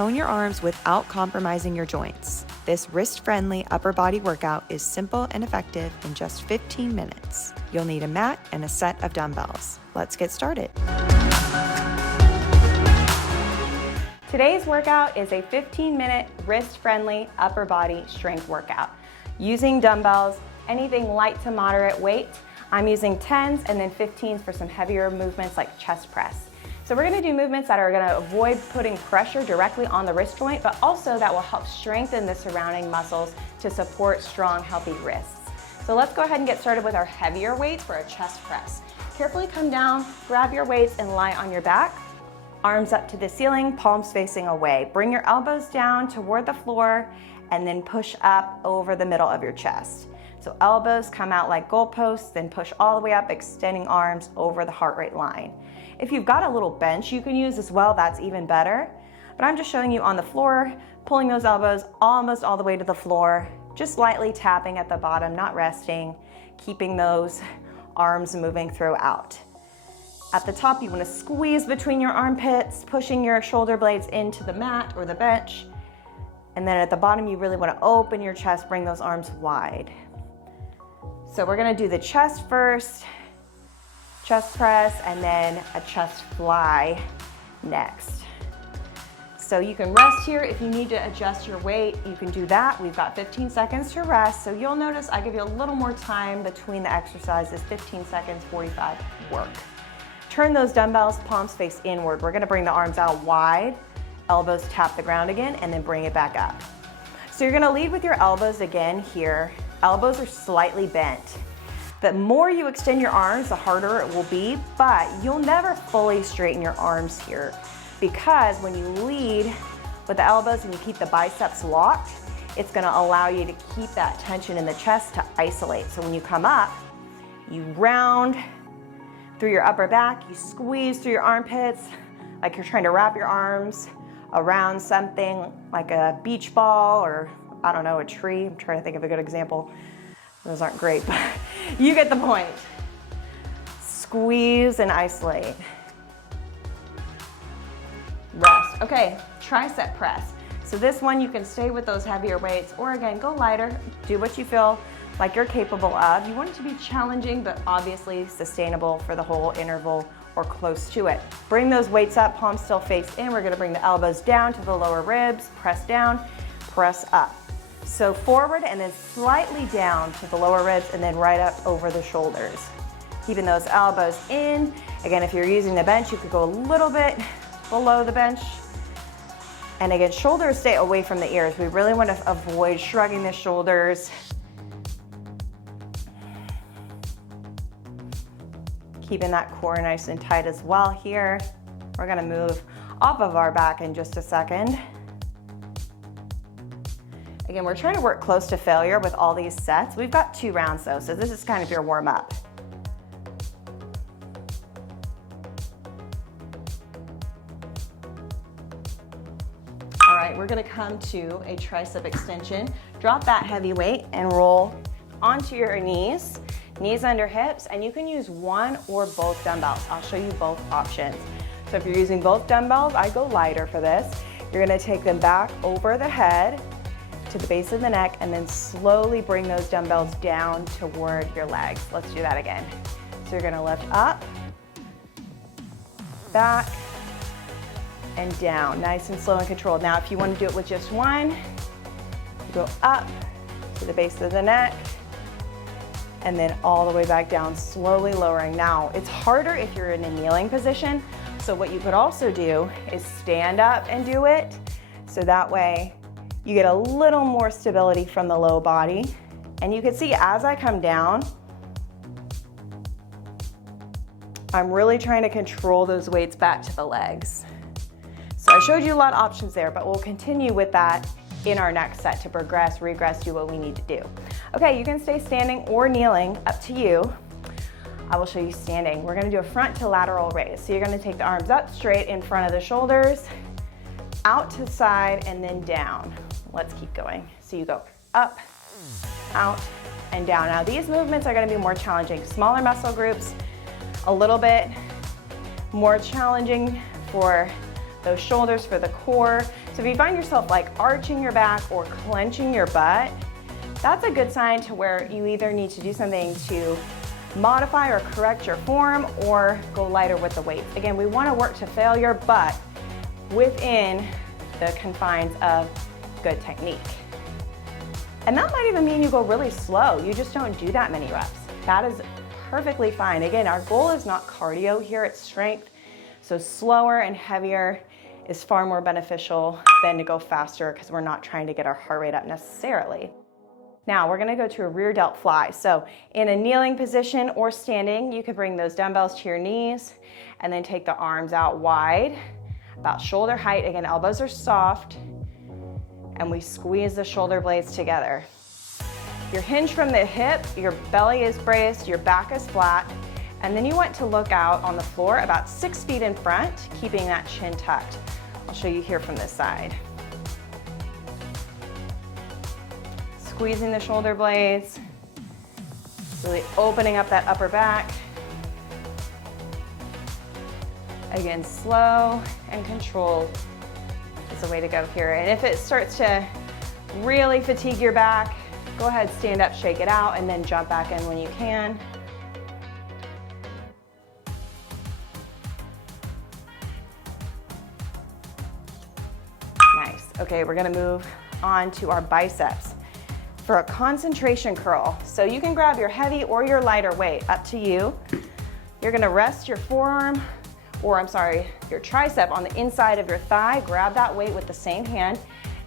tone your arms without compromising your joints. This wrist-friendly upper body workout is simple and effective in just 15 minutes. You'll need a mat and a set of dumbbells. Let's get started. Today's workout is a 15-minute wrist-friendly upper body strength workout. Using dumbbells, anything light to moderate weight. I'm using 10s and then 15s for some heavier movements like chest press. So we're gonna do movements that are gonna avoid putting pressure directly on the wrist joint, but also that will help strengthen the surrounding muscles to support strong, healthy wrists. So let's go ahead and get started with our heavier weights for a chest press. Carefully come down, grab your weights and lie on your back. Arms up to the ceiling, palms facing away. Bring your elbows down toward the floor and then push up over the middle of your chest. So elbows come out like goalposts, then push all the way up, extending arms over the heart rate line. If you've got a little bench you can use as well, that's even better. But I'm just showing you on the floor, pulling those elbows almost all the way to the floor, just lightly tapping at the bottom, not resting, keeping those arms moving throughout. At the top, you want to squeeze between your armpits, pushing your shoulder blades into the mat or the bench. And then at the bottom, you really want to open your chest, bring those arms wide. So we're gonna do the chest first, chest press, and then a chest fly next. So you can rest here. If you need to adjust your weight, you can do that. We've got 15 seconds to rest. So you'll notice I give you a little more time between the exercises, 15 seconds, 45 work. Turn those dumbbells, palms face inward. We're gonna bring the arms out wide, elbows tap the ground again, and then bring it back up. So you're gonna lead with your elbows again here. Elbows are slightly bent. The more you extend your arms, the harder it will be, but you'll never fully straighten your arms here because when you lead with the elbows and you keep the biceps locked, it's gonna allow you to keep that tension in the chest to isolate. So when you come up, you round through your upper back, you squeeze through your armpits like you're trying to wrap your arms around something like a beach ball or I don't know, a tree. I'm trying to think of a good example. Those aren't great, but you get the point. Squeeze and isolate. Rest. Okay, tricep press. So this one you can stay with those heavier weights or again, go lighter. Do what you feel like you're capable of. You want it to be challenging, but obviously sustainable for the whole interval or close to it. Bring those weights up, palms still face in. We're gonna bring the elbows down to the lower ribs, press down, press up. So forward and then slightly down to the lower ribs and then right up over the shoulders. Keeping those elbows in. Again, if you're using the bench, you could go a little bit below the bench. And again, shoulders stay away from the ears. We really want to avoid shrugging the shoulders. Keeping that core nice and tight as well here. We're gonna move off of our back in just a second. Again, we're trying to work close to failure with all these sets. We've got 2 rounds though, so this is kind of your warm up. All right, we're gonna come to a tricep extension. Drop that heavy weight and roll onto your knees, knees under hips, and you can use one or both dumbbells. I'll show you both options. So if you're using both dumbbells, I go lighter for this. You're gonna take them back over the head, to the base of the neck and then slowly bring those dumbbells down toward your legs. Let's do that again. So you're gonna lift up, back, and down. Nice and slow and controlled. Now if you want to do it with just one, you go up to the base of the neck and then all the way back down, slowly lowering. Now it's harder if you're in a kneeling position. So what you could also do is stand up and do it. So that way you get a little more stability from the low body. And you can see as I come down, I'm really trying to control those weights back to the legs. So I showed you a lot of options there, but we'll continue with that in our next set to progress, regress, do what we need to do. Okay, you can stay standing or kneeling, up to you. I will show you standing. We're gonna do a front to lateral raise. So you're gonna take the arms up straight in front of the shoulders, out to the side, and then down. Let's keep going. So you go up, out, and down. Now these movements are gonna be more challenging. Smaller muscle groups, a little bit more challenging for those shoulders, for the core. So if you find yourself like arching your back or clenching your butt, that's a good sign to where you either need to do something to modify or correct your form or go lighter with the weights. Again, we want to work to failure, but within the confines of good technique. And that might even mean you go really slow. You just don't do that many reps. That is perfectly fine. Again, our goal is not cardio here, it's strength. So slower and heavier is far more beneficial than to go faster because we're not trying to get our heart rate up necessarily. Now we're gonna go to a rear delt fly. So in a kneeling position or standing, you could bring those dumbbells to your knees and then take the arms out wide, about shoulder height. Again, elbows are soft, and we squeeze the shoulder blades together. You're hinged from the hip, your belly is braced, your back is flat, and then you want to look out on the floor about 6 feet in front, keeping that chin tucked. I'll show you here from this side. Squeezing the shoulder blades, really opening up that upper back. Again, slow and controlled is the way to go here. And if it starts to really fatigue your back, go ahead, stand up, shake it out, and then jump back in when you can. Nice. Okay, we're gonna move on to our biceps for a concentration curl. So you can grab your heavy or your lighter weight, up to you. You're gonna rest your forearm, or your tricep on the inside of your thigh. Grab that weight with the same hand,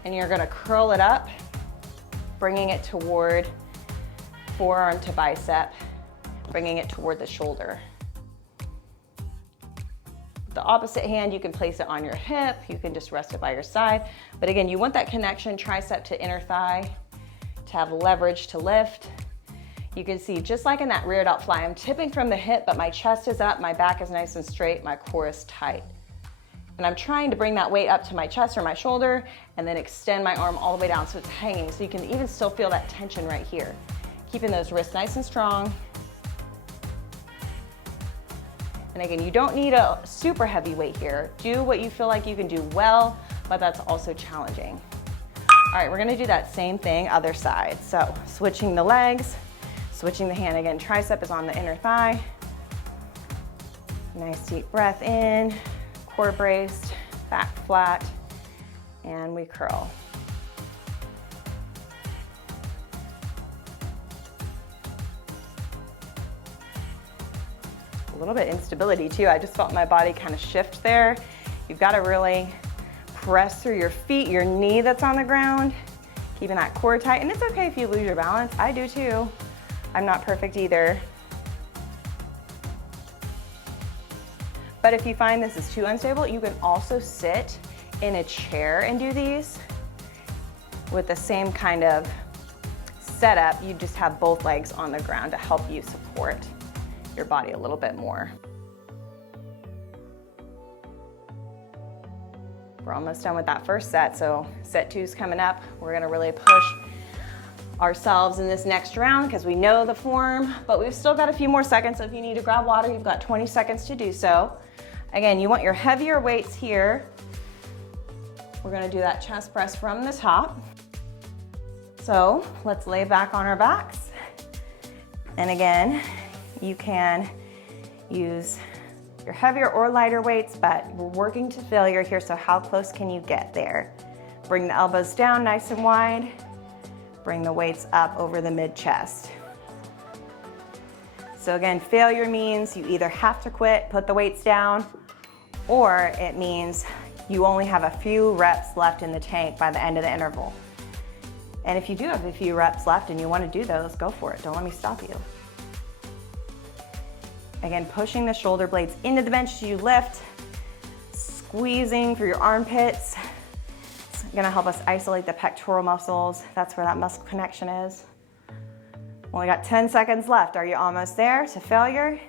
and you're gonna curl it up, bringing it toward forearm to bicep, bringing it toward the shoulder. The opposite hand, you can place it on your hip, you can just rest it by your side. But again, you want that connection, tricep to inner thigh, to have leverage to lift. You can see, just like in that rear delt fly, I'm tipping from the hip, but my chest is up, my back is nice and straight, my core is tight. And I'm trying to bring that weight up to my chest or my shoulder, and then extend my arm all the way down so it's hanging, so you can even still feel that tension right here. Keeping those wrists nice and strong. And again, you don't need a super heavy weight here. Do what you feel like you can do well, but that's also challenging. All right, we're gonna do that same thing, other side. So switching the legs, switching the hand. Again, tricep is on the inner thigh. Nice deep breath in, core braced, back flat, and we curl. A little bit instability too. I just felt my body kind of shift there. You've got to really press through your feet, your knee that's on the ground, keeping that core tight. And it's okay if you lose your balance. I do too. I'm not perfect either. But if you find this is too unstable, you can also sit in a chair and do these with the same kind of setup. You just have both legs on the ground to help you support your body a little bit more. We're almost done with that first set, so set 2's coming up. We're gonna really push ourselves in this next round because we know the form, but we've still got a few more seconds, so if you need to grab water, you've got 20 seconds to do so. Again, you want your heavier weights here. We're gonna do that chest press from the top. So let's lay back on our backs. And again, you can use your heavier or lighter weights, but we're working to failure here, so how close can you get there? Bring the elbows down nice and wide. Bring the weights up over the mid-chest. So again, failure means you either have to quit, put the weights down, or it means you only have a few reps left in the tank by the end of the interval. And if you do have a few reps left and you want to do those, go for it. Don't let me stop you. Again, pushing the shoulder blades into the bench as you lift, squeezing through your armpits. It's gonna help us isolate the pectoral muscles. That's where that muscle connection is. Only got 10 seconds left. Are you almost there to failure?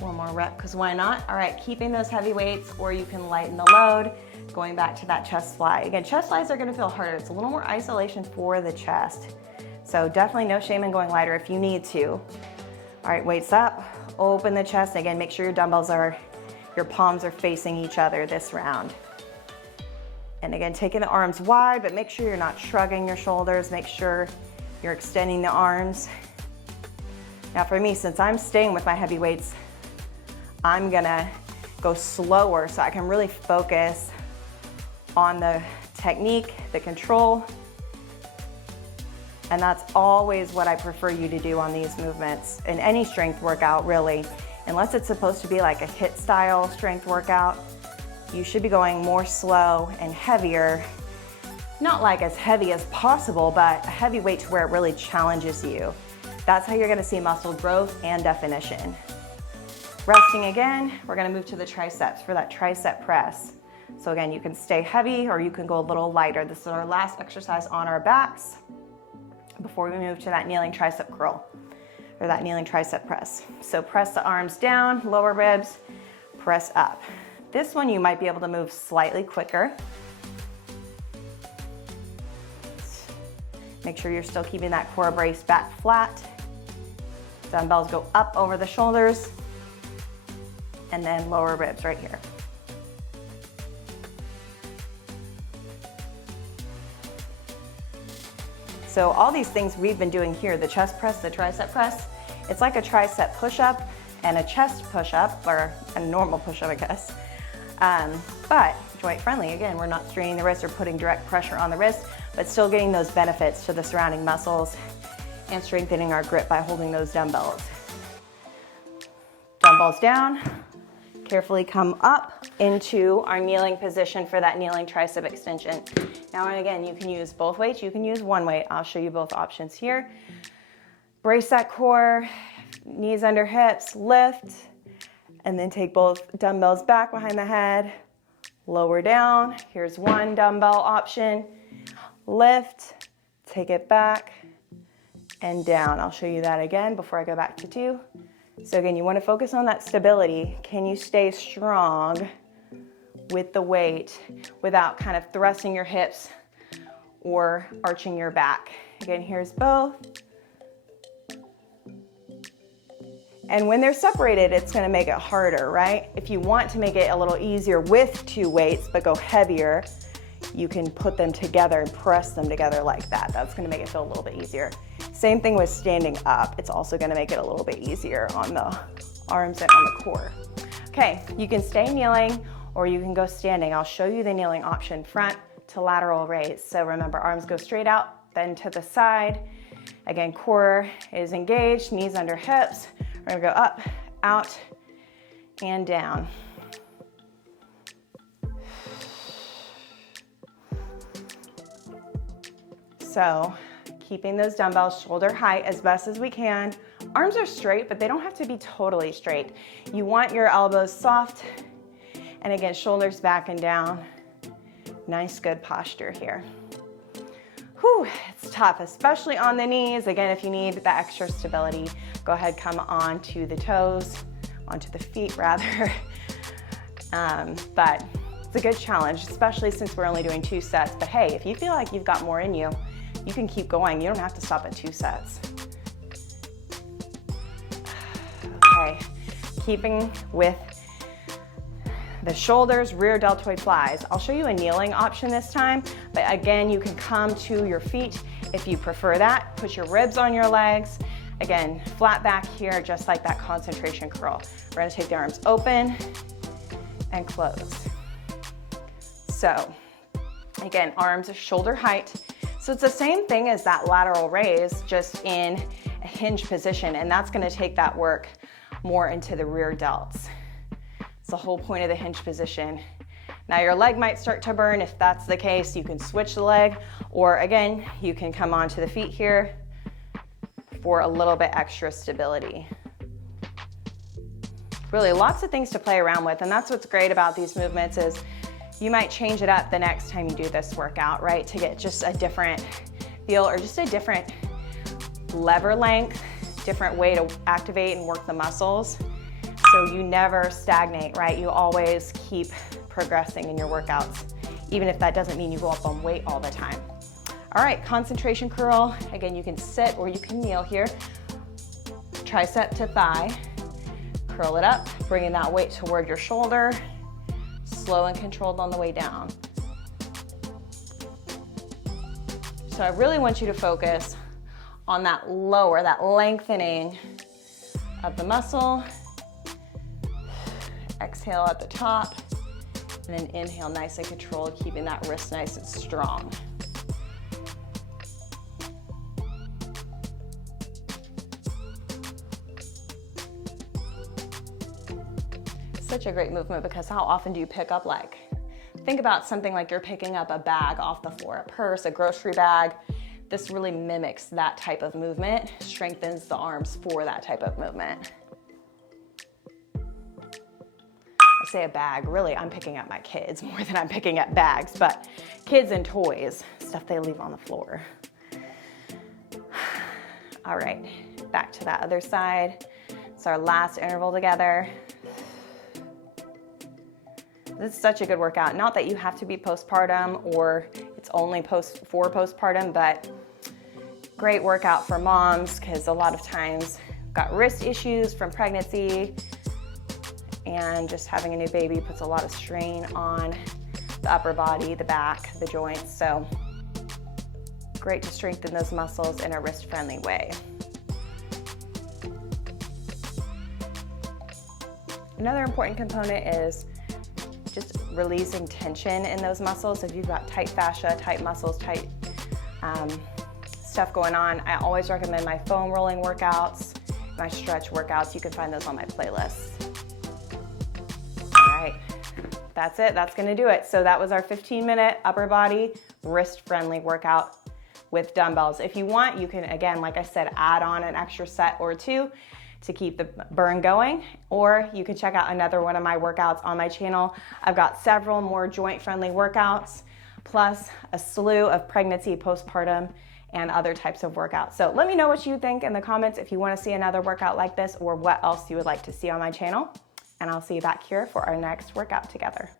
One more rep, because why not? All right, keeping those heavy weights, or you can lighten the load, going back to that chest fly. Again, chest flies are gonna feel harder. It's a little more isolation for the chest. So definitely no shame in going lighter if you need to. All right, weights up, open the chest. Again, make sure your palms are facing each other this round. And again, taking the arms wide, but make sure you're not shrugging your shoulders. Make sure you're extending the arms. Now for me, since I'm staying with my heavy weights, I'm gonna go slower so I can really focus on the technique, the control. And that's always what I prefer you to do on these movements in any strength workout, really. Unless it's supposed to be like a HIIT style strength workout, you should be going more slow and heavier. Not like as heavy as possible, but a heavy weight to where it really challenges you. That's how you're gonna see muscle growth and definition. Resting again, we're gonna move to the triceps for that tricep press. So again, you can stay heavy or you can go a little lighter. This is our last exercise on our backs before we move to that kneeling tricep curl or that kneeling tricep press. So press the arms down, lower ribs, press up. This one you might be able to move slightly quicker. Make sure you're still keeping that core brace back flat. Dumbbells go up over the shoulders and then lower ribs right here. So all these things we've been doing here, the chest press, the tricep press, it's like a tricep push-up and a chest push-up, or a normal push-up, I guess. But joint friendly. Again, we're not straining the wrist or putting direct pressure on the wrist, but still getting those benefits to the surrounding muscles and strengthening our grip by holding those dumbbells. Dumbbells down, carefully come up into our kneeling position for that kneeling tricep extension. Now, and again, you can use both weights, you can use one weight. I'll show you both options here. Brace that core, knees under hips, lift, and then take both dumbbells back behind the head, lower down. Here's one dumbbell option. Lift, take it back, and down. I'll show you that again before I go back to two. So again, you want to focus on that stability. Can you stay strong with the weight without kind of thrusting your hips or arching your back? Again, here's both. And when they're separated, it's gonna make it harder, right? If you want to make it a little easier with two weights, but go heavier, you can put them together and press them together like that. That's gonna make it feel a little bit easier. Same thing with standing up. It's also gonna make it a little bit easier on the arms and on the core. Okay, you can stay kneeling or you can go standing. I'll show you the kneeling option, front to lateral raise. So remember, arms go straight out, then to the side. Again, core is engaged, knees under hips. We're gonna go up, out, and down. So, keeping those dumbbells shoulder height as best as we can. Arms are straight, but they don't have to be totally straight. You want your elbows soft, and again, shoulders back and down. Nice, good posture here. Whew, it's tough, especially on the knees. Again, if you need that extra stability, go ahead, come onto the toes, onto the feet rather. But it's a good challenge, especially since we're only doing 2 sets. But hey, if you feel like you've got more in you, you can keep going. You don't have to stop at 2 sets. Okay, keeping with the shoulders, rear deltoid flies. I'll show you a kneeling option this time, but again, you can come to your feet if you prefer that. Put your ribs on your legs. Again, flat back here, just like that concentration curl. We're gonna take the arms open and close. So, again, arms are shoulder height. So it's the same thing as that lateral raise, just in a hinge position, and that's gonna take that work more into the rear delts. It's the whole point of the hinge position. Now your leg might start to burn. If that's the case, you can switch the leg, or again, you can come onto the feet here for a little bit extra stability. Really lots of things to play around with, and that's what's great about these movements is you might change it up the next time you do this workout, right? To get just a different feel or just a different lever length, different way to activate and work the muscles. So you never stagnate, right? You always keep progressing in your workouts, even if that doesn't mean you go up on weight all the time. All right, concentration curl. Again, you can sit or you can kneel here. tricep to thigh. Curl it up, bringing that weight toward your shoulder. Slow and controlled on the way down. So I really want you to focus on that lower, that lengthening of the muscle. Exhale at the top, and then inhale nice and controlled, keeping that wrist nice and strong. Such a great movement, because how often do you pick up, like, think about something like you're picking up a bag off the floor, a purse, a grocery bag. This really mimics that type of movement, strengthens the arms for that type of movement. I say a bag, really I'm picking up my kids more than I'm picking up bags, but kids and toys, stuff they leave on the floor. All right, back to that other side. It's our last interval together. This is such a good workout. Not that you have to be postpartum or it's only for postpartum, but great workout for moms, because a lot of times got wrist issues from pregnancy, and just having a new baby puts a lot of strain on the upper body, the back, the joints. So great to strengthen those muscles in a wrist-friendly way. Another important component is just releasing tension in those muscles. If you've got tight fascia, tight muscles, tight stuff going on, I always recommend my foam rolling workouts, my stretch workouts. You can find those on my playlist. All right, that's it. That's gonna do it. So that was our 15-minute upper body wrist-friendly workout with dumbbells. If you want, you can, again, like I said, add on an extra set or two to keep the burn going, or you can check out another one of my workouts on my channel. I've got several more joint-friendly workouts, plus a slew of pregnancy, postpartum, and other types of workouts. So let me know what you think in the comments if you want to see another workout like this, or what else you would like to see on my channel. And I'll see you back here for our next workout together.